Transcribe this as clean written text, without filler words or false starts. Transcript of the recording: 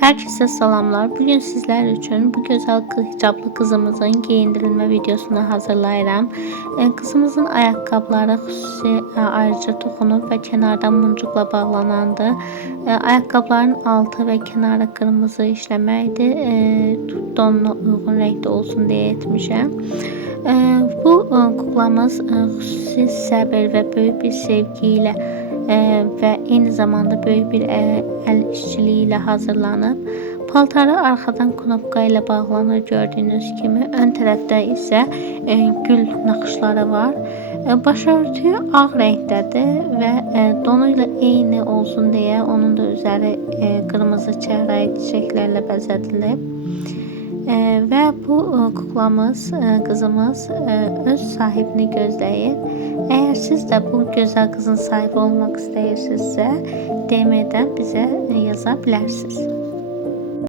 Herkese selamlar. Bugün sizler için bu güzel hicablı kızımızın giyindirilme videosunu hazırlayıram. Kızımızın ayakkabıları xüsusi ayrıca toxunub ve kenardan muncuqla bağlanandı. Ayakkabıların altı ve kenarı kırmızı işləməkdir. Donuna uyğun renkte olsun diye etmişəm. Bu kuklamız xüsusi səbir ve büyük bir sevgi ile ve aynı zamanda büyük bir el işçiliği ile hazırlanıb. Paltarı arxadan knopka ile bağlanır gördüğünüz kimi. Ön tərəfdə isə gül naxışları var. Başörtü ağ renktedir ve donu ile eyni olsun diye onun da üzeri kırmızı çəhrayı çiçeklerle bəzədilib. Ve bu kuklamız, kızımız öz sahibini gözləyir. Eğer siz de bu güzel kızın sahibi olmak istəyirsinizsə, DM'den bize yazabilirsiniz.